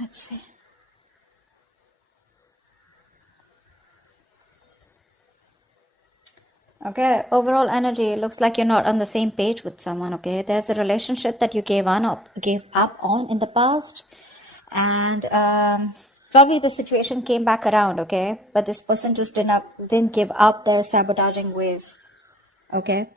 Let's see. Okay, overall energy looks like you're not on the same page with someone. Okay, there's a relationship that you gave up on in the past, and probably the situation came back around. Okay, but this person just didn't give up their sabotaging ways. Okay,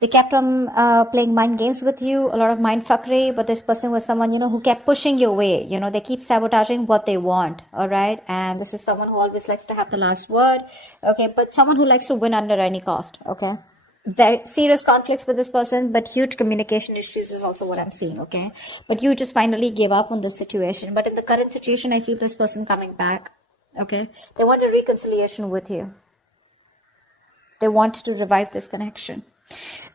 they kept on playing mind games with you, a lot of mind fuckery, but this person was someone, who kept pushing you away. They keep sabotaging what they want, all right? And this is someone who always likes to have the last word, okay? But someone who likes to win under any cost, okay? Very serious conflicts with this person, but huge communication issues is also what I'm seeing, okay? But you just finally gave up on this situation. But in the current situation, I feel this person coming back, okay? They want a reconciliation with you. They want to revive this connection.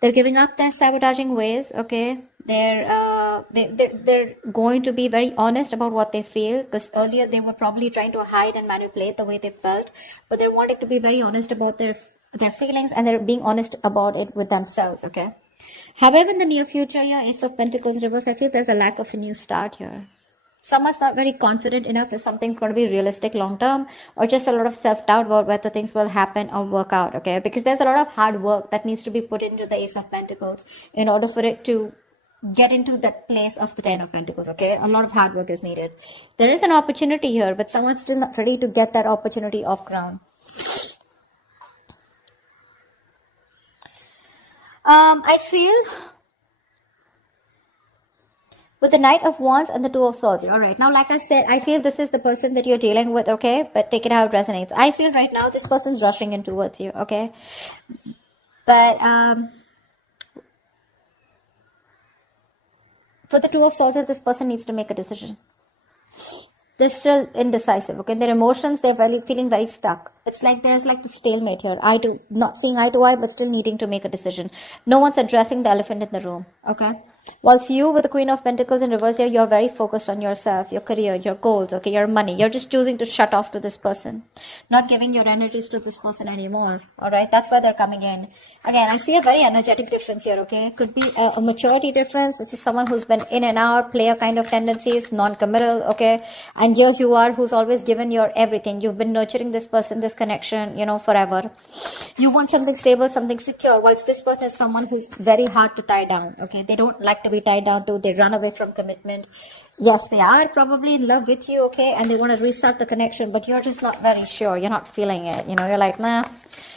They're giving up their sabotaging ways, okay? They're going to be very honest about what they feel, because earlier they were probably trying to hide and manipulate the way they felt, but they're wanting to be very honest about their feelings, and they're being honest about it with themselves, okay? However, in the near future, your Ace of Pentacles reverse, I feel there's a lack of a new start here. Someone's not very confident enough if something's going to be realistic long term, or just a lot of self-doubt about whether things will happen or work out, okay? Because there's a lot of hard work that needs to be put into the Ace of Pentacles in order for it to get into that place of the Ten of Pentacles, okay? A lot of hard work is needed. There is an opportunity here, but someone's still not ready to get that opportunity off ground. I feel with the Knight of Wands and the Two of Swords. All right. Now, like I said, I feel this is the person that you're dealing with, okay? But take it how it resonates. I feel right now this person's rushing in towards you, okay? But for the Two of Swords, this person needs to make a decision. They're still indecisive, okay? Their emotions, they're feeling very stuck. It's like there's like the stalemate here. Not seeing eye to eye, but still needing to make a decision. No one's addressing the elephant in the room, okay? Whilst you, with the Queen of Pentacles in reverse here, you're very focused on yourself, your career, your goals, okay, your money. You're just choosing to shut off to this person, not giving your energies to this person anymore, all right? That's why they're coming in. Again, I see a very energetic difference here, okay? Could be a maturity difference. This is someone who's been in and out, player kind of tendencies, non-committal, okay? And here you are, who's always given your everything. You've been nurturing this person, this connection, forever. You want something stable, something secure, whilst this person is someone who's very hard to tie down, okay? They don't like to be tied down to. They run away from commitment. Yes, they are probably in love with you, okay? And they want to restart the connection, but you're just not very sure. You're not feeling it. You're like, nah,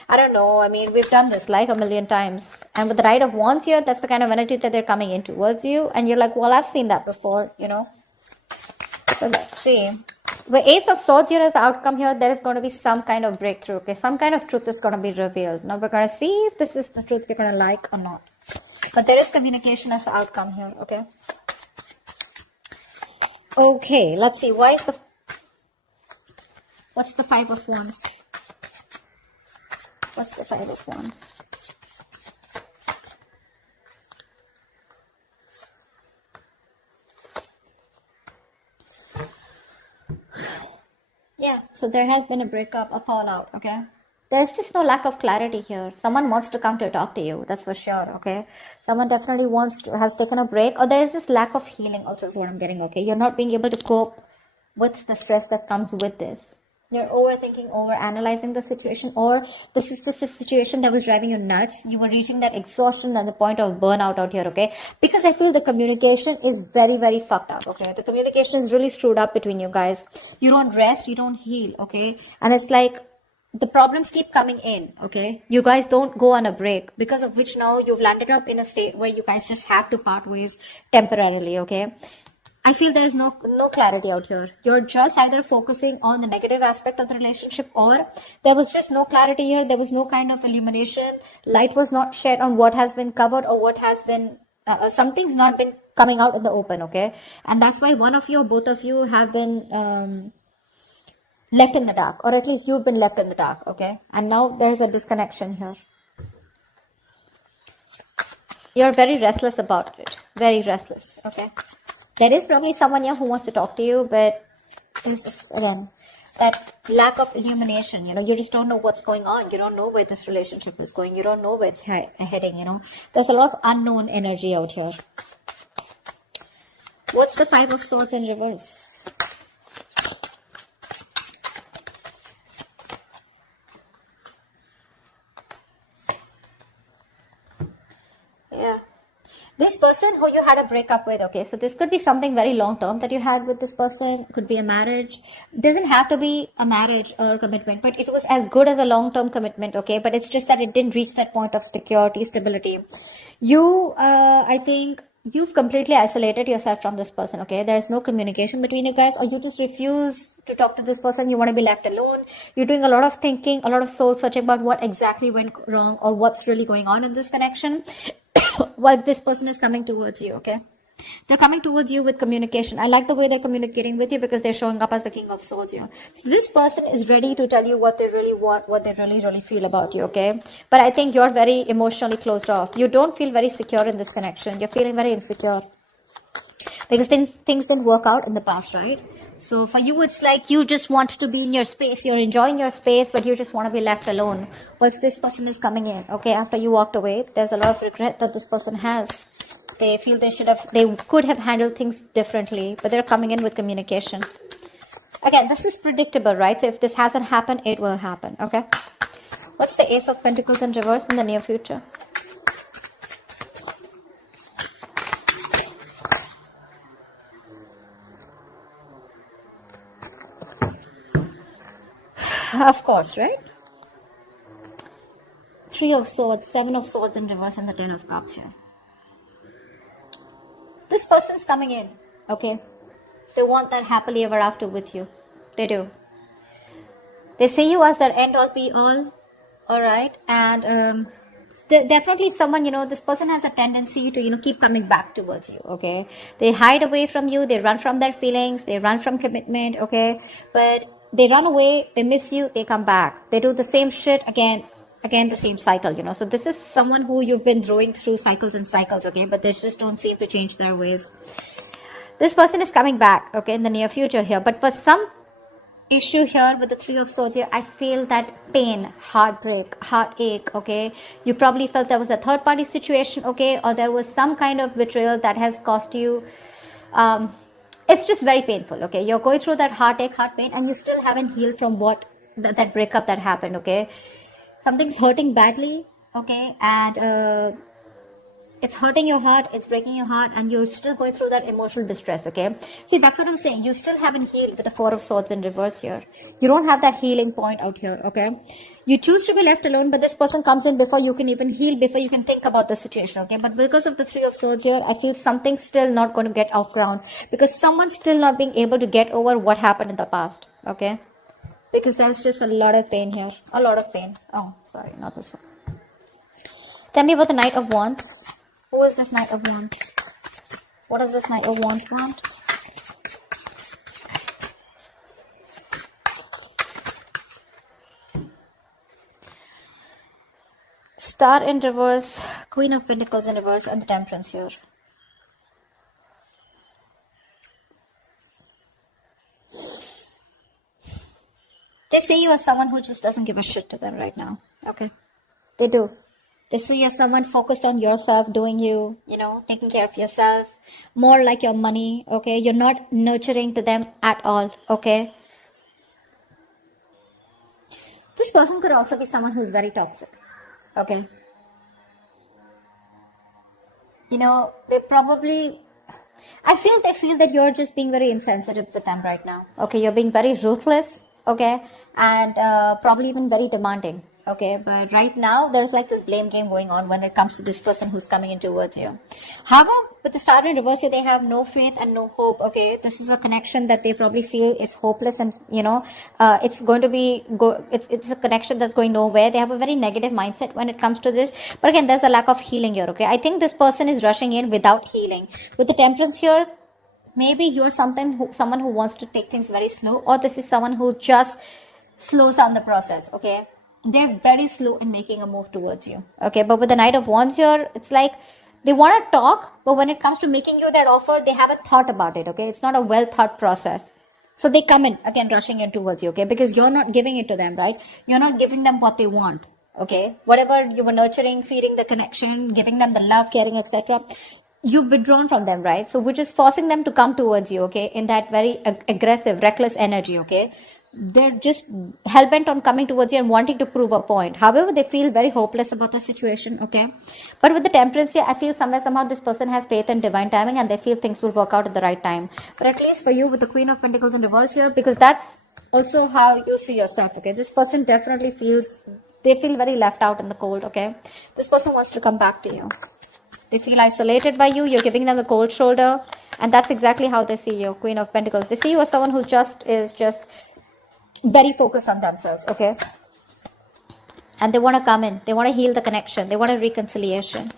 I don't know. I mean, we've done this like a million times. And with the Knight of Wands here, that's the kind of energy that they're coming in towards you. And you're like, well, I've seen that before, So let's see. The Ace of Swords here is the outcome here. There is going to be some kind of breakthrough, okay? Some kind of truth is going to be revealed. Now we're going to see if this is the truth you're going to like or not. But there is communication as the outcome here, okay? Okay, let's see. What's the Five of Wands? What's the Five of Wands? Yeah, so there has been a breakup, a fallout, okay? There's just no lack of clarity here. Someone wants to come to talk to you, that's for sure, okay? Someone definitely has taken a break, or there's just lack of healing also is what I'm getting, okay? You're not being able to cope with the stress that comes with this. You're overthinking, overanalyzing the situation, or this is just a situation that was driving you nuts. You were reaching that exhaustion and the point of burnout out here, okay? Because I feel the communication is very, very fucked up, okay? The communication is really screwed up between you guys. You don't rest, you don't heal, okay? And it's like the problems keep coming in, okay? You guys don't go on a break, because of which now you've landed up in a state where you guys just have to part ways temporarily, okay? I feel there's no clarity out here. You're just either focusing on the negative aspect of the relationship, or there was just no clarity here. There was no kind of illumination. Light was not shed on what has been covered, or what has been, something's not been coming out in the open, okay? And that's why one of you or both of you have been left in the dark, or at least you've been left in the dark, okay? And now there's a disconnection here. You're very restless about it. Very restless, okay? There is probably someone here who wants to talk to you, but there's this, again, that lack of illumination, you just don't know what's going on. You don't know where this relationship is going. You don't know where it's heading, There's a lot of unknown energy out here. What's the Five of Swords in reverse? who you had a breakup with, okay, so this could be something very long term that you had with this person. Could be a marriage. Doesn't have to be a marriage or commitment, but it was as good as a long term commitment, okay, but it's just that it didn't reach that point of security, stability. You, I think you've completely isolated yourself from this person, okay? There's no communication between you guys, or you just refuse to talk to this person. You want to be left alone. You're doing a lot of thinking, a lot of soul searching about what exactly went wrong or what's really going on in this connection whilst this person is coming towards you, okay? They're coming towards you with communication. I like the way they're communicating with you because they're showing up as the King of Swords here. So this person is ready to tell you what they really want, what they really feel about you, okay? But I think you're very emotionally closed off. You don't feel very secure in this connection. You're feeling very insecure because things didn't work out in the past, right? So for you, it's like you just want to be in your space. You're enjoying your space, but you just want to be left alone. Once this person is coming in, okay, after you walked away, there's a lot of regret that this person has. They feel they could have handled things differently, but they're coming in with communication. Again, this is predictable, right? So if this hasn't happened, it will happen, okay? What's the Ace of Pentacles in reverse in the near future? Of course, right? Three of Swords, Seven of Swords in reverse, and the Ten of Cups here. This person's coming in, okay? They want that happily ever after with you. They do. They see you as their end all be all, alright? And definitely someone, this person has a tendency to, keep coming back towards you, okay? They hide away from you, they run from their feelings, they run from commitment, okay? But they run away, they miss you, they come back. They do the same shit again, the same cycle, So this is someone who you've been throwing through cycles and cycles, okay? But they just don't seem to change their ways. This person is coming back, okay, in the near future here. But for some issue here with the Three of Swords here, I feel that pain, heartbreak, heartache, okay? You probably felt there was a third party situation, okay? Or there was some kind of betrayal that has cost you. It's just very painful, okay? You're going through that heartache, heart pain, and you still haven't healed from that breakup that happened, okay? Something's hurting badly, okay? And it's hurting your heart, it's breaking your heart, and you're still going through that emotional distress, okay? See, that's what I'm saying. You still haven't healed with the Four of Swords in reverse here. You don't have that healing point out here, okay? You choose to be left alone, but this person comes in before you can even heal, before you can think about the situation, okay? But because of the Three of Swords here, I feel something's still not going to get off ground because someone's still not being able to get over what happened in the past, okay? Because there's just a lot of pain here. A lot of pain. Oh, sorry, not this one. Tell me about the Knight of Wands. Who is this Knight of Wands? What does this Knight of Wands want? Star in reverse, Queen of Pentacles in reverse, and the Temperance here. They see you as someone who just doesn't give a shit to them right now. Okay. They do. They see you as someone focused on yourself, doing you, taking care of yourself. More like your money, okay? You're not nurturing to them at all, okay? This person could also be someone who's very toxic, okay? They probably... I feel they feel that you're just being very insensitive with them right now. Okay, you're being very ruthless. Okay, and probably even very demanding. Okay, but right now there's like this blame game going on when it comes to this person who's coming in towards you. However, with the Star in reverse, they have no faith and no hope. Okay, this is a connection that they probably feel is hopeless, and it's going to be it's a connection that's going nowhere. They have a very negative mindset when it comes to this. But again, there's a lack of healing here. Okay, I think this person is rushing in without healing. With the Temperance here, maybe you're someone who wants to take things very slow, or this is someone who just slows down the process, okay? They're very slow in making a move towards you, okay? But with the Knight of Wands here, it's like they want to talk, but when it comes to making you that offer, they haven't thought about it, okay? It's not a well thought process. So they come in, again, rushing in towards you, okay? Because you're not giving it to them, right? You're not giving them what they want, okay? Whatever you were nurturing, feeding the connection, giving them the love, caring, etc., you've withdrawn from them, right? So which is forcing them to come towards you, okay, in that very aggressive, reckless energy, okay? they're just hell-bent on coming towards you and wanting to prove a point. However, they feel very hopeless about the situation, okay? But with the temperance here, I feel somehow this person has faith in divine timing and they feel things will work out at the right time. But at least for you with the Queen of Pentacles in reverse here, because that's also how you see yourself, okay? This person definitely feels, they feel very left out in the cold, okay? This person wants to come back to you. They feel isolated by you. You're giving them the cold shoulder. And that's exactly how they see you, Queen of Pentacles. They see you as someone who is just very focused on themselves, okay? And they want to come in. They want to heal the connection. They want a reconciliation.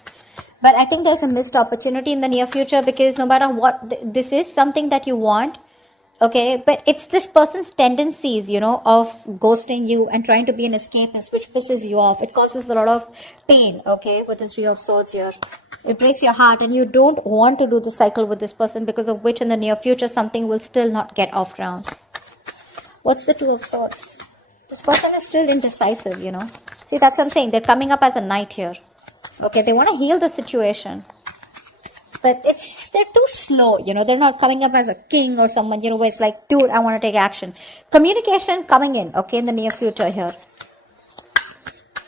But I think there's a missed opportunity in the near future, because no matter what, this is something that you want, okay? But it's this person's tendencies, you know, of ghosting you and trying to be an escapist, which pisses you off. It causes a lot of pain, okay, with the Three of Swords here. It breaks your heart, and you don't want to do the cycle with this person, because of which in the near future something will still not get off ground. What's the Two of Swords? This person is still indecisive, you know. See, that's what I'm saying. They're coming up as a knight here. Okay, they want to heal the situation. But they're too slow, you know. They're not coming up as a king or someone, you know, where it's like, dude, I want to take action. Communication coming in, okay, in the near future here.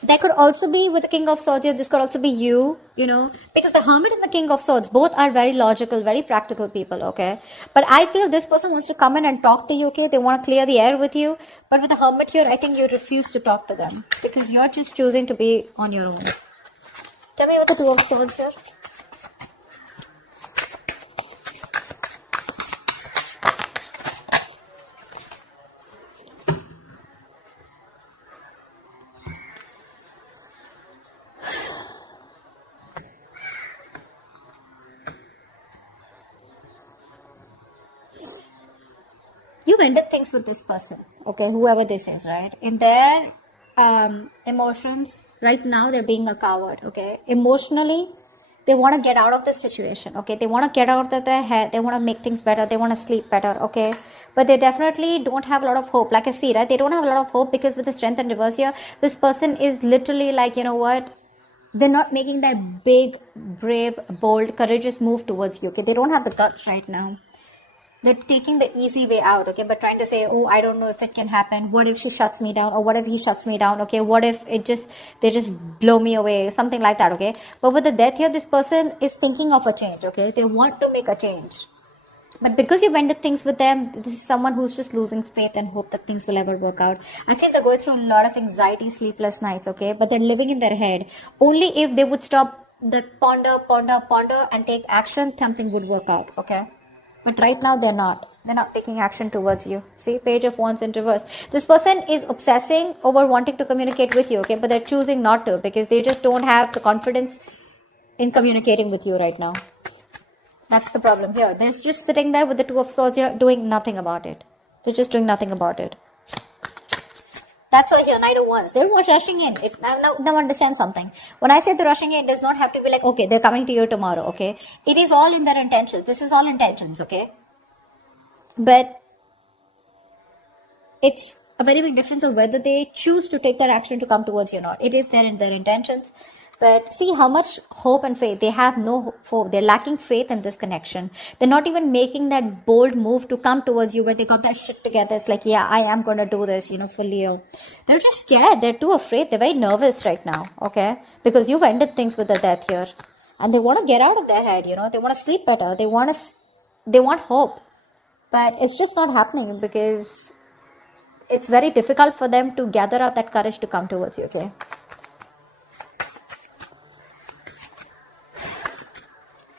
There could also be, with the King of Swords here, this could also be you, you know, because the Hermit and the King of Swords, both are very logical, very practical people, okay? But I feel this person wants to come in and talk to you, okay? They want to clear the air with you. But with the Hermit here, I think you refuse to talk to them, because you're just choosing to be on your own. Tell me what the Two of Swords here. You've ended things with this person, okay, whoever this is, right? In their emotions, right now they're being a coward, okay? Emotionally, they want to get out of this situation, okay? They want to get out of their head. They want to make things better. They want to sleep better, okay? But they definitely don't have a lot of hope. Like I see, right? They don't have a lot of hope, because with the Strength and reverse here, this person is literally like, you know what? They're not making that big, brave, bold, courageous move towards you, okay? They don't have the guts right now. They're taking the easy way out, okay? But trying to say, oh, I don't know if it can happen. What if she shuts me down? Or what if he shuts me down, okay? What if they just blow me away? Something like that, okay? But with the Death here, this person is thinking of a change, okay? They want to make a change. But because you've ended things with them, this is someone who's just losing faith and hope that things will ever work out. I feel they're going through a lot of anxiety, sleepless nights, okay? But they're living in their head. Only if they would stop the ponder, and take action, something would work out, okay? But right now they're not. They're not taking action towards you. See, Page of Wands in reverse. This person is obsessing over wanting to communicate with you, okay? But they're choosing not to, because they just don't have the confidence in communicating with you right now. That's the problem here. They're just sitting there with the Two of Swords here, doing nothing about it. They're just doing nothing about it. That's why here, Knight of Wands, they're not rushing in. Now understand something. When I say they're rushing in, it does not have to be like, okay, they're coming to you tomorrow, okay? It is all in their intentions. This is all intentions, okay? But it's a very big difference of whether they choose to take that action to come towards you or not. It is there in their intentions. But see how much hope and faith. They have no hope. They're lacking faith in this connection. They're not even making that bold move to come towards you where they got that shit together. It's like, yeah, I am going to do this, you know, for Leo. They're just scared. They're too afraid. They're very nervous right now, okay? Because you've ended things with the Death here. And they want to get out of their head, you know. They want to sleep better. They want hope. But it's just not happening, because it's very difficult for them to gather up that courage to come towards you, okay?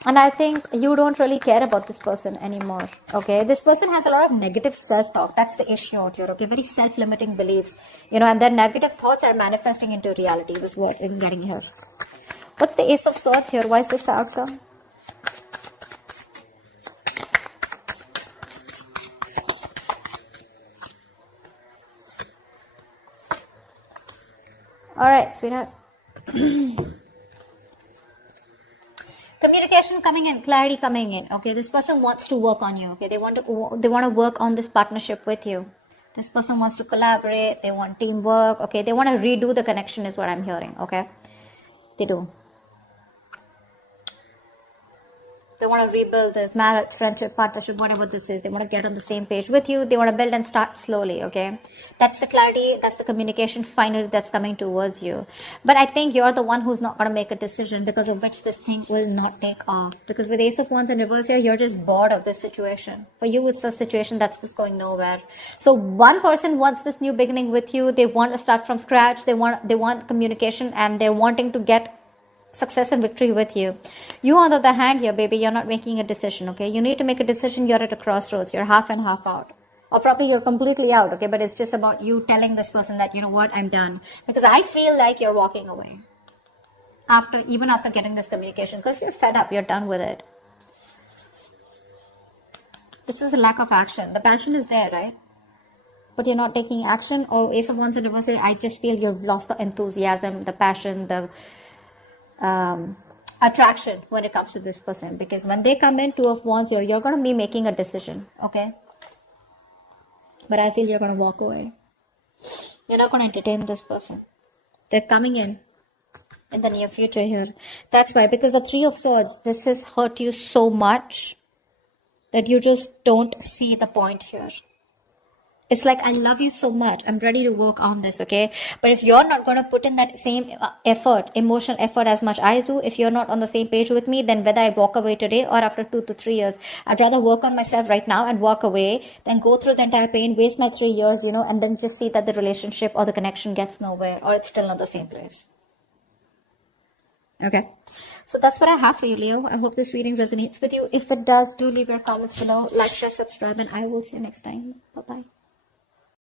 And I think you don't really care about this person anymore, okay? This person has a lot of negative self-talk. That's the issue out here, okay? Very self-limiting beliefs, you know, and their negative thoughts are manifesting into reality. This is what I'm getting here. What's the Ace of Swords here? Why is this the outcome? All right, sweetheart. Communication coming in, clarity coming in, okay? This person wants to work on you, okay? They want to work on this partnership with you. This person wants to collaborate. They want teamwork, okay? They want to redo the connection is what I'm hearing, okay? They do. They want to rebuild this marriage, friendship, partnership, whatever this is. They want to get on the same page with you. They want to build and start slowly, okay? That's the clarity, that's the communication finally that's coming towards you. But I think you're the one who's not going to make a decision, because of which this thing will not take off. Because with Ace of Wands in reverse here, you're just bored of this situation. For you, it's a situation that's just going nowhere. So one person wants this new beginning with you. They want to start from scratch. They want communication, and they're wanting to get success and victory with you. You, on the other hand here, baby, you're not making a decision, okay? You need to make a decision. You're at a crossroads. You're half and half out. Or probably you're completely out, okay? But it's just about you telling this person that, you know what, I'm done. Because I feel like you're walking away. Even after getting this communication. Because you're fed up. You're done with it. This is a lack of action. The passion is there, right? But you're not taking action. Or Ace of Wands in reverse, I just feel you've lost the enthusiasm, the passion, the attraction when it comes to this person. Because when they come in, Two of Wands, you're going to be making a decision, okay? But I feel you're going to walk away. You're not going to entertain this person. They're coming in the near future here. That's why, because the Three of Swords, this has hurt you so much that you just don't see the point here. It's like, I love you so much. I'm ready to work on this, okay? But if you're not going to put in that same effort, emotional effort as much I do, if you're not on the same page with me, then whether I walk away today or after 2 to 3 years, I'd rather work on myself right now and walk away than go through the entire pain, waste my 3 years, and then just see that the relationship or the connection gets nowhere, or it's still not the same place. Okay, so that's what I have for you, Leo. I hope this reading resonates with you. If it does, do leave your comments below, like, share, subscribe, and I will see you next time. Bye-bye.